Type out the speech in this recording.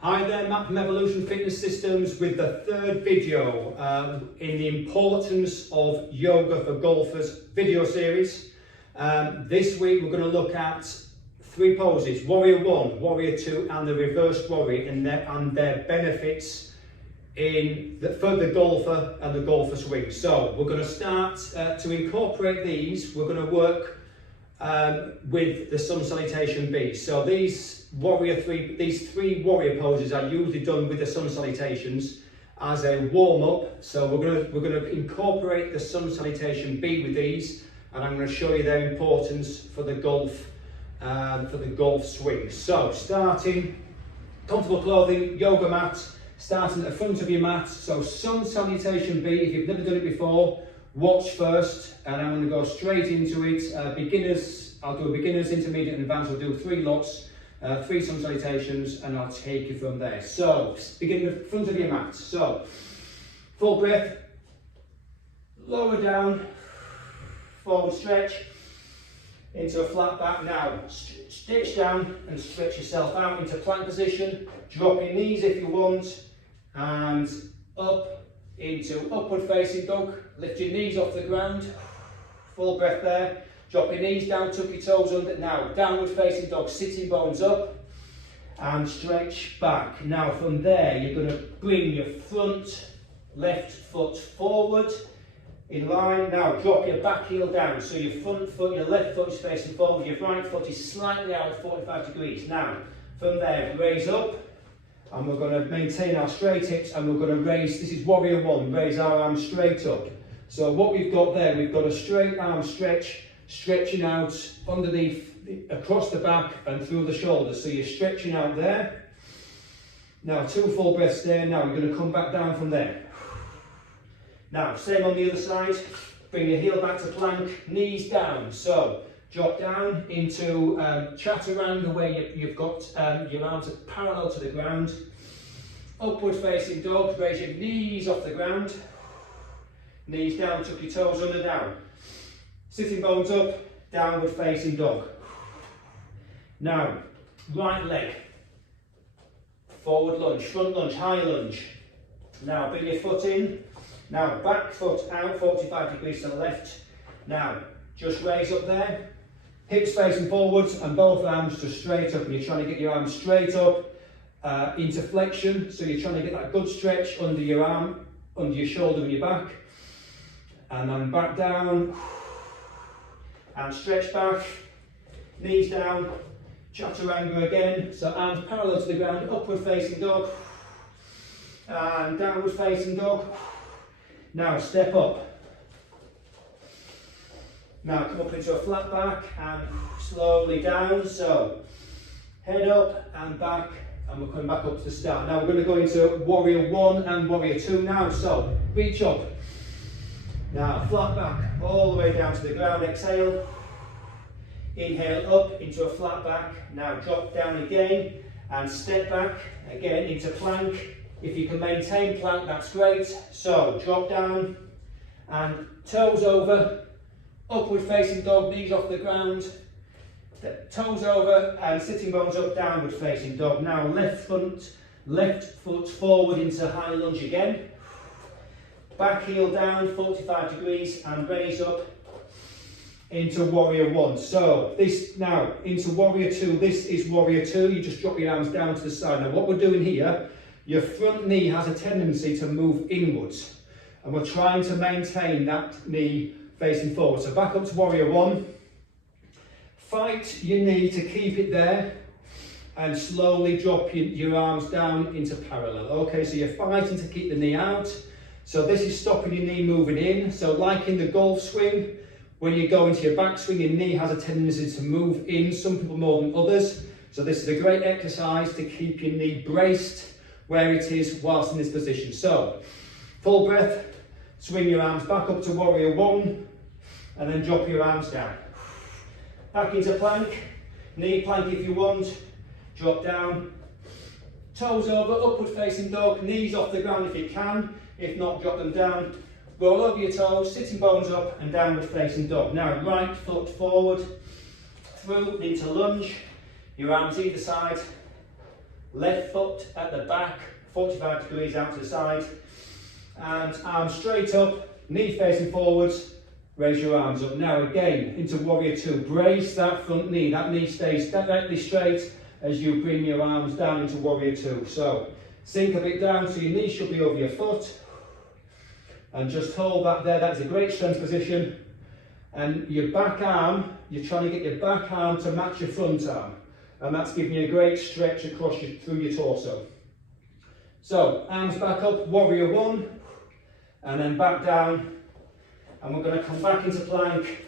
Hi there, Matt from Evolution Fitness Systems with the third video in the importance of yoga for golfers video series. This week we're going to look at three poses: Warrior 1, Warrior 2 and the Reversed Warrior, and their benefits for the golfer and the golfer swing. So we're going to start to incorporate these. We're going to work with the sun salutation B. So these three warrior poses are usually done with the sun salutations as a warm-up. So we're going to incorporate the sun salutation B with these, and I'm going to show you their importance for the golf swing. So starting, comfortable clothing, yoga mat, starting at the front of your mat. So sun salutation B. If you've never done it before, watch first, and I'm going to go straight into it. Beginners, I'll do a beginners, intermediate and advanced. I'll do 3 lots. 3 sun salutations, and I'll take you from there. So begin in the front of your mat. So full breath, lower down, forward stretch into a flat back. Now stitch down and stretch yourself out into plank position. Drop your knees if you want, and up into upward facing dog. Lift your knees off the ground. Full breath there. Drop your knees down, tuck your toes under. Now, downward facing dog, sitting bones up and stretch back. Now from there, you're going to bring your front left foot forward in line. Now drop your back heel down. So your front foot, your left foot is facing forward, your right foot is slightly out 45 degrees. Now, from there, raise up, and we're going to maintain our straight hips, and we're going to raise, this is Warrior 1, raise our arms straight up. So what we've got there, we've got a straight arm stretch, stretching out underneath, across the back and through the shoulders. So you're stretching out there. Now 2 full breaths there. Now you're going to come back down from there. Now same on the other side. Bring your heel back to plank, knees down. So drop down into chaturanga, where you've got your arms are parallel to the ground. Upward facing dog, raise your knees off the ground. Knees down, tuck your toes under. Now sitting bones up, downward facing dog. Now, right leg, forward lunge, front lunge, high lunge. Now, bring your foot in. Now, back foot out, 45 degrees to the left. Now, just raise up there. Hips facing forwards and both arms just straight up. And you're trying to get your arms straight up into flexion. So you're trying to get that good stretch under your arm, under your shoulder and your back. And then back down. And stretch back, knees down, chaturanga again. So arms parallel to the ground, upward facing dog, and downward facing dog. Now step up. Now come up into a flat back and slowly down. So head up and back, and we're coming back up to the start. Now we're going to go into Warrior 1 and Warrior 2 now. So reach up. Now flat back all the way down to the ground, exhale. Inhale up into a flat back. Now drop down again and step back again into plank. If you can maintain plank, that's great. So drop down and toes over, upward facing dog, knees off the ground. Toes over and sitting bones up, downward facing dog. Now left foot forward into high lunge again. Back heel down, 45 degrees, and raise up into Warrior 1. So this now into Warrior 2. This is Warrior 2. You just drop your arms down to the side. Now what we're doing here, your front knee has a tendency to move inwards, and we're trying to maintain that knee facing forward. So back up to Warrior 1. Fight your knee to keep it there, and slowly drop your arms down into parallel. Okay, so you're fighting to keep the knee out. So this is stopping your knee moving in. So like in the golf swing, when you go into your backswing, your knee has a tendency to move in, some people more than others. So this is a great exercise to keep your knee braced where it is whilst in this position. So full breath, swing your arms back up to Warrior 1, and then drop your arms down. Back into plank, knee plank if you want, drop down, toes over, upward facing dog, knees off the ground if you can. If not, drop them down. Roll over your toes, sitting bones up and downward facing dog. Now right foot forward, through into lunge. Your arms either side, left foot at the back, 45 degrees out to the side, and arms straight up, knee facing forwards, raise your arms up. Now again, into warrior two, brace that front knee, that knee stays directly straight as you bring your arms down into warrior two. So, sink a bit down so your knee should be over your foot, and just hold that there. That's a great strength position. And your back arm, you're trying to get your back arm to match your front arm, and that's giving you a great stretch across through your torso. So, arms back up, warrior one, and then back down, and we're going to come back into plank